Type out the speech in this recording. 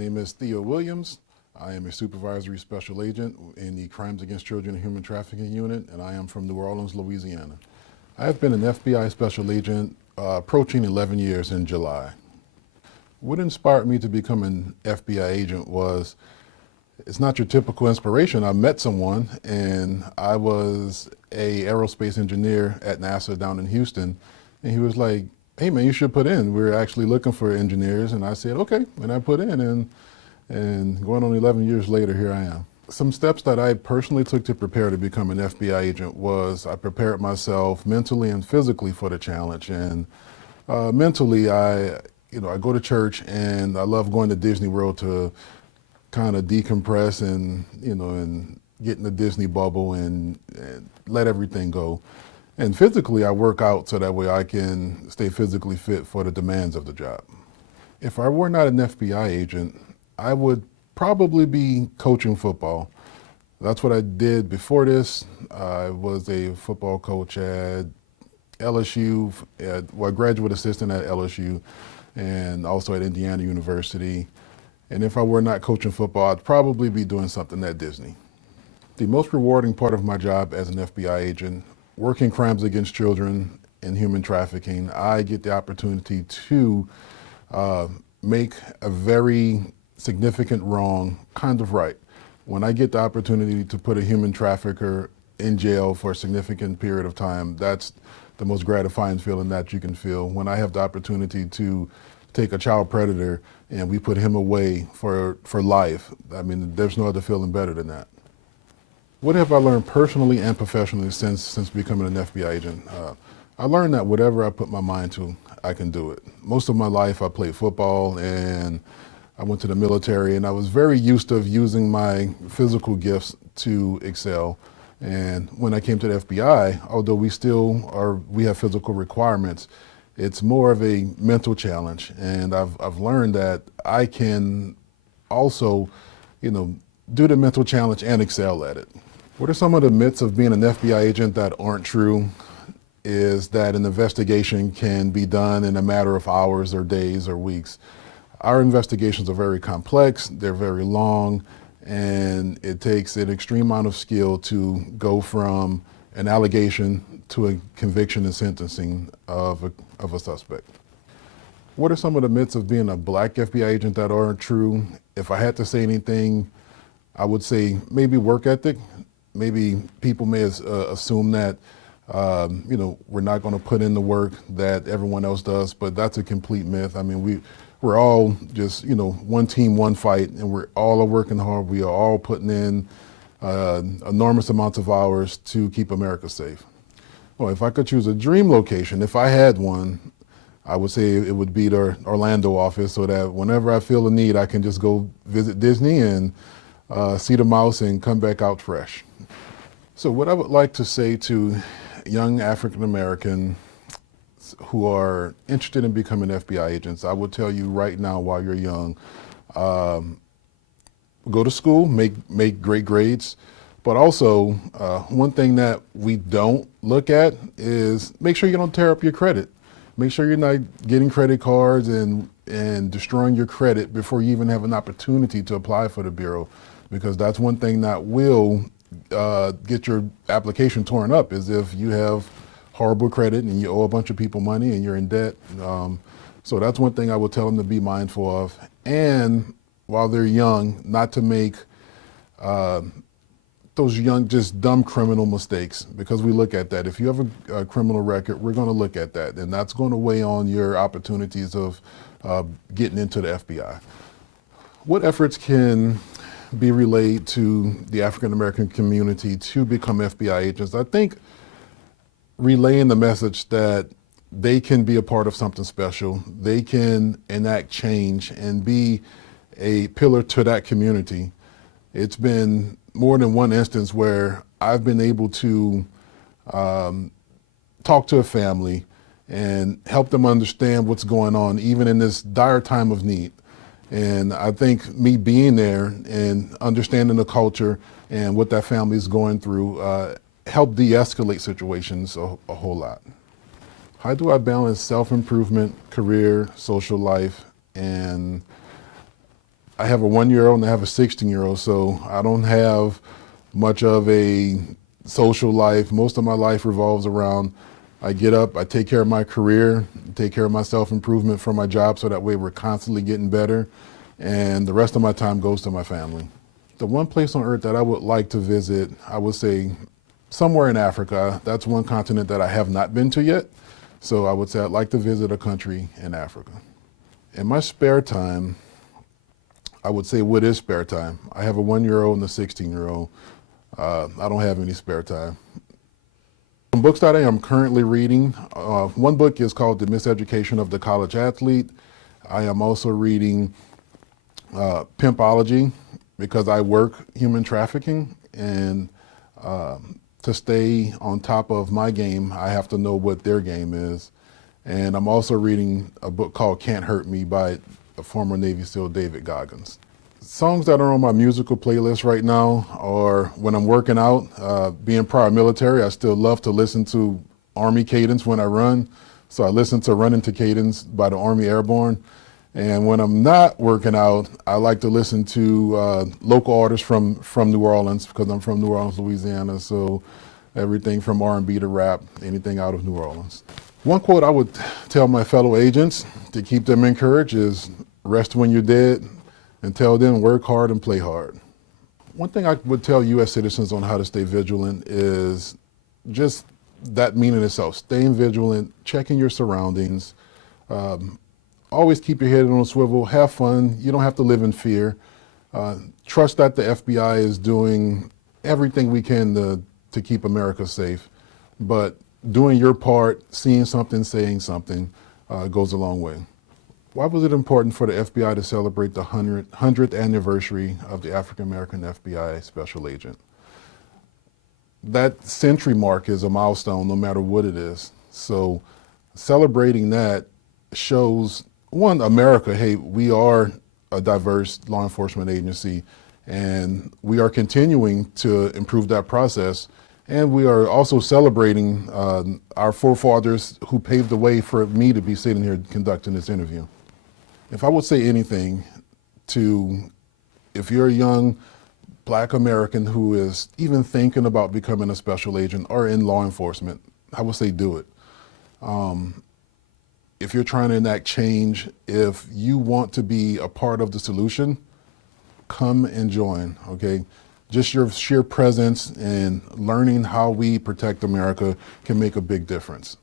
name is Theo Williams. I am a supervisory special agent in the Crimes Against Children and Human Trafficking Unit, and I am from New Orleans, Louisiana. I have been an FBI special agent approaching 11 years in July. What inspired me to become an FBI agent was, it's not your typical inspiration. I met someone, and I was an aerospace engineer at NASA down in Houston, and he was like, hey man, you should put in. We're actually looking for engineers. And I said, okay, and I put in, and going on 11 years later, here I am. Some steps that I personally took to prepare to become an FBI agent was I prepared myself mentally and physically for the challenge. And mentally, I go to church, and I love going to Disney World to kind of decompress and get in the Disney bubble and let everything go. And physically, I work out so that way I can stay physically fit for the demands of the job. If I were not an FBI agent, I would probably be coaching football. That's what I did before this. I was a football coach at LSU, graduate assistant at LSU, and also at Indiana University. And if I were not coaching football, I'd probably be doing something at Disney. The most rewarding part of my job as an FBI agent, working crimes against children and human trafficking, I get the opportunity to make a very significant wrong kind of right. When I get the opportunity to put a human trafficker in jail for a significant period of time, that's the most gratifying feeling that you can feel. When I have the opportunity to take a child predator and we put him away for life, I mean, there's no other feeling better than that. What have I learned personally and professionally since becoming an FBI agent? I learned that whatever I put my mind to, I can do it. Most of my life I played football, and I went to the military, and I was very used to using my physical gifts to excel. And when I came to the FBI, although we have physical requirements, it's more of a mental challenge. And I've learned that I can also, do the mental challenge and excel at it. What are some of the myths of being an FBI agent that aren't true? Is that an investigation can be done in a matter of hours or days or weeks. Our investigations are very complex, they're very long, and it takes an extreme amount of skill to go from an allegation to a conviction and sentencing of a suspect. What are some of the myths of being a black FBI agent that aren't true? If I had to say anything, I would say maybe work ethic. Maybe people may assume that we're not going to put in the work that everyone else does, but that's a complete myth. I mean, we're all just one team, one fight, and we're all working hard. We are all putting in enormous amounts of hours to keep America safe. Well, if I could choose a dream location, if I had one, I would say it would be the Orlando office, so that whenever I feel a need, I can just go visit Disney and see the mouse and come back out fresh. So what I would like to say to young African American who are interested in becoming FBI agents, I would tell you right now while you're young, go to school, make great grades, but also one thing that we don't look at is make sure you don't tear up your credit. Make sure you're not getting credit cards and destroying your credit before you even have an opportunity to apply for the Bureau, because that's one thing that will get your application torn up, is if you have horrible credit and you owe a bunch of people money and you're in debt. So that's one thing I would tell them to be mindful of. And while they're young, not to make those young, just dumb criminal mistakes, because we look at that. If you have a criminal record, we're going to look at that, and that's going to weigh on your opportunities of getting into the FBI. What efforts can be relayed to the African American community to become FBI agents? I think relaying the message that they can be a part of something special, they can enact change and be a pillar to that community. It's been more than one instance where I've been able to talk to a family and help them understand what's going on, even in this dire time of need. And I think me being there and understanding the culture and what that family is going through helped de-escalate situations a whole lot. How do I balance self-improvement, career, social life, and I have a 1-year-old and I have a 16-year-old, so I don't have much of a social life. Most of my life revolves around, I get up, I take care of my career, take care of my self-improvement for my job, so that way we're constantly getting better, and the rest of my time goes to my family. The one place on earth that I would like to visit, I would say somewhere in Africa. That's one continent that I have not been to yet, so I would say I'd like to visit a country in Africa. In my spare time, I would say, what is spare time? I have a 1-year-old and a 16-year-old. I don't have any spare time. Some books that I am currently reading, one book is called The Miseducation of the College Athlete. I am also reading Pimpology, because I work human trafficking, and to stay on top of my game, I have to know what their game is. And I'm also reading a book called Can't Hurt Me by a former Navy SEAL, David Goggins. Songs that are on my musical playlist right now are when I'm working out. Being prior military, I still love to listen to Army Cadence when I run. So I listen to Running to Cadence by the Army Airborne. And when I'm not working out, I like to listen to local artists from New Orleans, because I'm from New Orleans, Louisiana. So everything from R&B to rap, anything out of New Orleans. One quote I would tell my fellow agents to keep them encouraged is, rest when you're dead, and tell them work hard and play hard. One thing I would tell U.S. citizens on how to stay vigilant is just that meaning itself, staying vigilant, checking your surroundings, always keep your head on a swivel, have fun. You don't have to live in fear. Trust that the FBI is doing everything we can to keep America safe, but doing your part, seeing something, saying something, goes a long way. Why was it important for the FBI to celebrate the 100th anniversary of the African-American FBI Special Agent? That century mark is a milestone no matter what it is. So celebrating that shows, one, America, hey, we are a diverse law enforcement agency, and we are continuing to improve that process. And we are also celebrating our forefathers who paved the way for me to be sitting here conducting this interview. If I would say anything if you're a young Black American who is even thinking about becoming a special agent or in law enforcement, I would say do it. If you're trying to enact change, if you want to be a part of the solution, come and join, okay? Just your sheer presence and learning how we protect America can make a big difference.